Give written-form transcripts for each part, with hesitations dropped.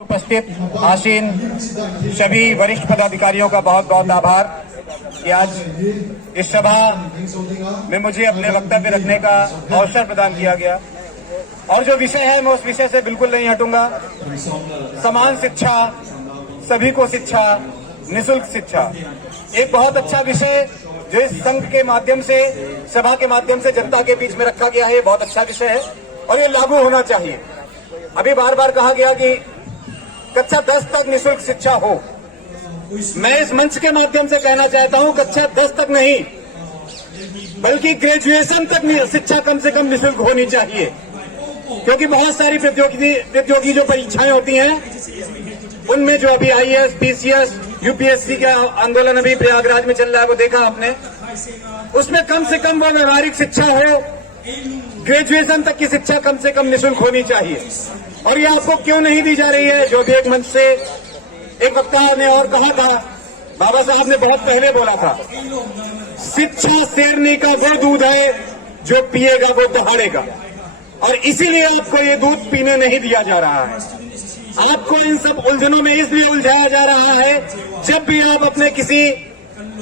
उपस्थित आसीन सभी वरिष्ठ पदाधिकारियों का बहुत बहुत आभार कि आज इस सभा में मुझे अपने वक्तव्य रखने का अवसर प्रदान किया गया। और जो विषय है मैं उस विषय से बिल्कुल नहीं हटूंगा। समान शिक्षा, सभी को शिक्षा, निःशुल्क शिक्षा, एक बहुत अच्छा विषय जो इस संघ के माध्यम से, सभा के माध्यम से जनता के बीच में रखा गया है। बहुत अच्छा विषय है और ये लागू होना चाहिए। अभी बार बार कहा गया कि कक्षा 10 तक निःशुल्क शिक्षा हो। मैं इस मंच के माध्यम से कहना चाहता हूं कक्षा 10 तक नहीं बल्कि ग्रेजुएशन तक शिक्षा कम से कम निःशुल्क होनी चाहिए, क्योंकि बहुत सारी प्रतियोगी जो परीक्षाएं होती हैं उनमें जो अभी आईएएस, पीसीएस, यूपीएससी का आंदोलन अभी प्रयागराज में चल रहा है, वो देखा आपने, उसमें कम से कम वो व्यवहारिक शिक्षा हो, ग्रेजुएशन तक की शिक्षा कम से कम निःशुल्क होनी चाहिए। और ये आपको क्यों नहीं दी जा रही है? जो भी एक मंच से एक वक्ता ने और कहा था, बाबा साहब ने बहुत पहले बोला था, शिक्षा शेरनी का वो दूध है जो पिएगा वो दहाड़ेगा। और इसीलिए आपको ये दूध पीने नहीं दिया जा रहा है। आपको इन सब उलझनों में इसलिए उलझाया जा रहा है, जब भी आप अपने किसी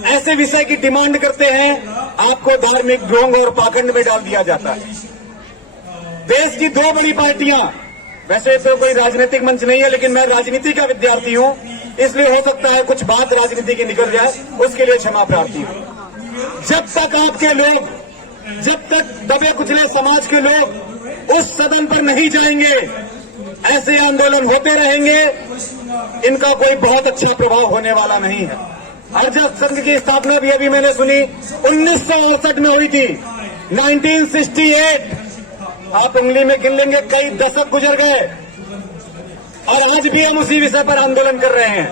ऐसे विषय की डिमांड करते हैं आपको धार्मिक ढोंग और पाखंड में डाल दिया जाता है। देश की दो बड़ी पार्टियां, वैसे तो कोई राजनीतिक मंच नहीं है लेकिन मैं राजनीति का विद्यार्थी हूं, इसलिए हो सकता है कुछ बात राजनीति की निकल जाए, उसके लिए क्षमा प्रार्थी हूं। जब तक आपके लोग, जब तक दबे कुचले समाज के लोग उस सदन पर नहीं जाएंगे, ऐसे आंदोलन होते रहेंगे, इनका कोई बहुत अच्छा प्रभाव होने वाला नहीं है। अर्जक संघ की स्थापना भी अभी मैंने सुनी 1968 में हुई थी, 1968। आप उंगली में गिन लेंगे, कई दशक गुजर गए और आज भी हम उसी विषय पर आंदोलन कर रहे हैं,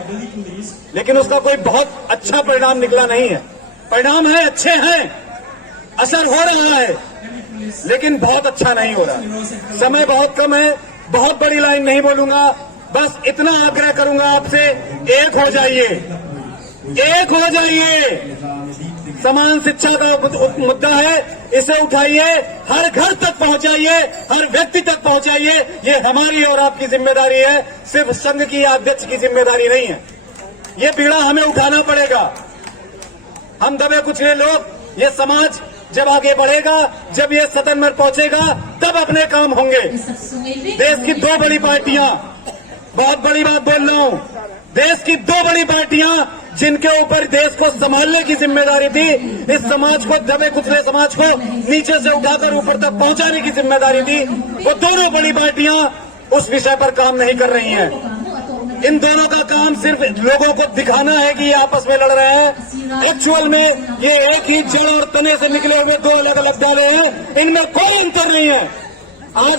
लेकिन उसका कोई बहुत अच्छा परिणाम निकला नहीं है। परिणाम है, अच्छे हैं, असर हो रहा है, लेकिन बहुत अच्छा नहीं हो रहा। समय बहुत कम है, बहुत बड़ी लाइन नहीं बोलूंगा, बस इतना आग्रह करूंगा आपसे, एक हो जाइए, एक हो जाइए। समान शिक्षा का मुद्दा है, इसे उठाइए, हर घर तक पहुंचाइए, हर व्यक्ति तक पहुंचाइए। ये हमारी और आपकी जिम्मेदारी है, सिर्फ संघ की या अध्यक्ष की जिम्मेदारी नहीं है। ये बीड़ा हमें उठाना पड़ेगा। हम दबे कुचले लोग, ये समाज जब आगे बढ़ेगा, जब ये सदन में पहुंचेगा, तब अपने काम होंगे। देश की दो बड़ी पार्टियां, बहुत बड़ी बात बोल रहा हूं, देश की दो बड़ी पार्टियां जिनके ऊपर देश को संभालने की जिम्मेदारी थी, इस समाज को, दबे कुचले समाज को नीचे से उठाकर ऊपर तक पहुंचाने की जिम्मेदारी थी, वो दोनों बड़ी पार्टियां उस विषय पर काम नहीं कर रही हैं। इन दोनों का काम सिर्फ लोगों को दिखाना है कि ये आपस में लड़ रहे हैं। एक्चुअल में ये एक ही जड़ और तने से निकले हुए दो अलग अलग डाले हैं, इनमें कोई अंतर नहीं है। आज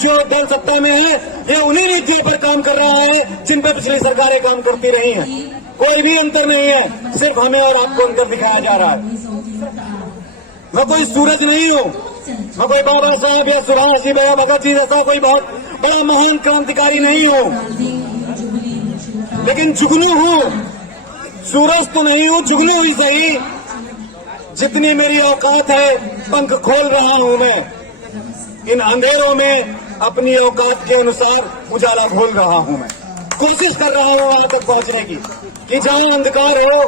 जो दल सत्ता में है, ये उन्हीं नीतियों पर काम कर रहा है जिन पर पिछली सरकारें काम करती रही हैं। कोई भी अंतर नहीं है, सिर्फ हमें और आपको अंतर दिखाया जा रहा है। मैं कोई सूरज नहीं हूं, मैं कोई बाबा साहब या सुभाष जी या भगत जी जैसा कोई बहुत बड़ा महान क्रांतिकारी नहीं हूं, लेकिन जुगनू हूं। सूरज तो नहीं हूं, जुगनू ही सही। जितनी मेरी औकात है, पंख खोल रहा हूं मैं। इन अंधेरों में अपनी औकात के अनुसार उजाला घोल रहा हूं मैं। कोशिश कर रहा हूं वहां तक पहुंचने की कि जहां अंधकार हो,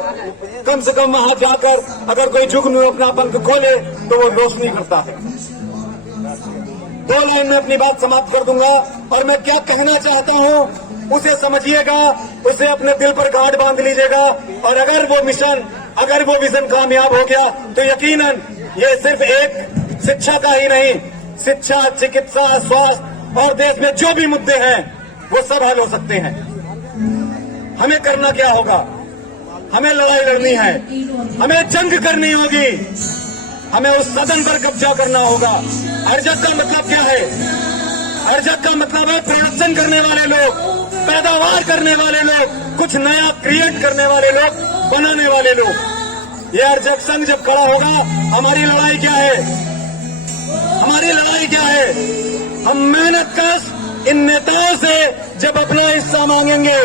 कम से कम वहां जाकर अगर कोई जुगनू अपना पंख खोले तो वो रोशनी करता है। 2 लाइन में अपनी बात समाप्त कर दूंगा और मैं क्या कहना चाहता हूं उसे समझिएगा, उसे अपने दिल पर गांठ बांध लीजिएगा। और अगर वो विजन कामयाब हो गया तो यकीनन ये सिर्फ एक शिक्षा का ही नहीं, शिक्षा, चिकित्सा, स्वास्थ्य और देश में जो भी मुद्दे हैं वो सब हल हो सकते हैं। हमें करना क्या होगा? हमें लड़ाई लड़नी है, हमें जंग करनी होगी, हमें उस सदन पर कब्जा करना होगा। अर्जक का मतलब क्या है? अर्जक का मतलब है प्रोडक्शन करने वाले लोग, पैदावार करने वाले लोग, कुछ नया क्रिएट करने वाले लोग, बनाने वाले लोग। ये अर्जक संघ जब खड़ा होगा, हमारी लड़ाई क्या है? हमारी लड़ाई क्या है? हम मेहनत कश इन नेताओं से जब अपना हिस्सा मांगेंगे,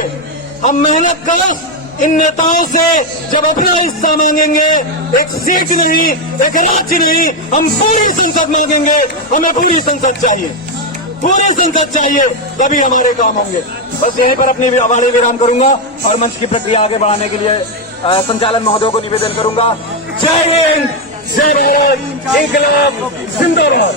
हम मेहनत कश इन नेताओं से जब अपना हिस्सा मांगेंगे, एक सीट नहीं, एक राज्य नहीं, हम पूरी संसद मांगेंगे। हमें पूरी संसद चाहिए, पूरी संसद चाहिए, तभी हमारे काम होंगे। बस यहीं पर अपनी वाणी विराम करूंगा और मंच की प्रक्रिया आगे बढ़ाने के लिए संचालन महोदय को निवेदन करूंगा। जय हिंद, जय भारत, इंकलाब जिंदाबाद।